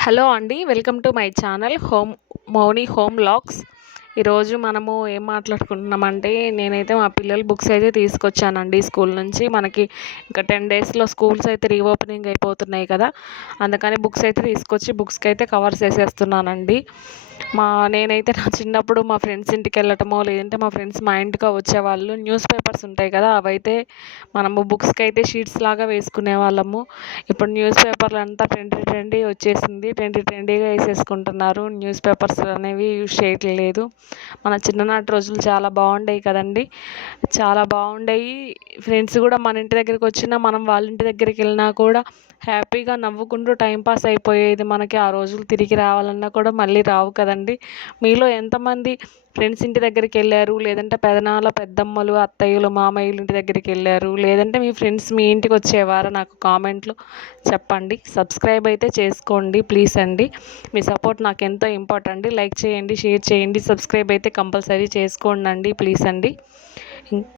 Hello అండి. Welcome to my channel Mouni home vlogs. ఈరోజు మనము ఏం మాట్లాడుకుంటున్నామంటే, నేనైతే మా పిల్లల బుక్స్ అయితే తీసుకొచ్చానండి స్కూల్ నుంచి. మనకి ఇంకా 10 డేస్‌లో స్కూల్స్ అయితే రీఓపెనింగ్ అయిపోతున్నాయి కదా! అందుకని బుక్స్ అయితే తీసుకొచ్చి బుక్స్‌కైతే కవర్స్ ఏసేస్తున్నానండి. నేనైతే నా చిన్నప్పుడు మా ఫ్రెండ్స్ ఇంటికెళ్ళటమో, లేదంటే మా ఫ్రెండ్స్ మా ఇంటికో వచ్చేవాళ్ళు. న్యూస్ పేపర్స్ ఉంటాయి కదా! అవైతే మనము బుక్స్‌కైతే షీట్స్ లాగా వేసుకునేవాళ్ళము. ఇప్పుడు న్యూస్ పేపర్లంతా ట్రెండీ వచ్చేసింది. ట్రెండీగా ఏసేసుకుంటున్నారు. న్యూస్ పేపర్స్ అనేవి యూజ్ చేయట్లేదు. మన చిన్ననాటి రోజులు చాలా బాగుండేవి కదండీ! చాలా బాగుండేవి. ఫ్రెండ్స్ కూడా మన ఇంటి దగ్గరికి వచ్చినా, మనం వాళ్ళ ఇంటి దగ్గరికి వెళ్ళినా కూడా హ్యాపీగా నవ్వుకుంటూ టైం పాస్ అయిపోయేది మనకి. ఆ రోజులు తిరిగి రావాలన్నా కూడా మళ్ళీ రావు కదండీ! మీలో ఎంతమంది ఫ్రెండ్స్ ఇంటి దగ్గరికెళ్లారు? లేదంటే పెదనాన్న, పెద్దమ్మలు, అత్తయ్యలు, మామయ్యలు ఇంటి దగ్గరికెళ్లారు? లేదంటే మీ ఫ్రెండ్స్ మీ ఇంటికొచ్చేవారా? నాకు కామెంట్‌లో చెప్పండి. సబ్స్క్రైబ్ అయితే చేసుకోండి ప్లీజ్ అండి. మీ సపోర్ట్ నాకెంతో ఇంపార్టెంట్. లైక్ చేయండి, షేర్ చేయండి, సబ్స్క్రైబ్ అయితే కంపల్సరీ చేసుకోండండి ప్లీజ్ అండి.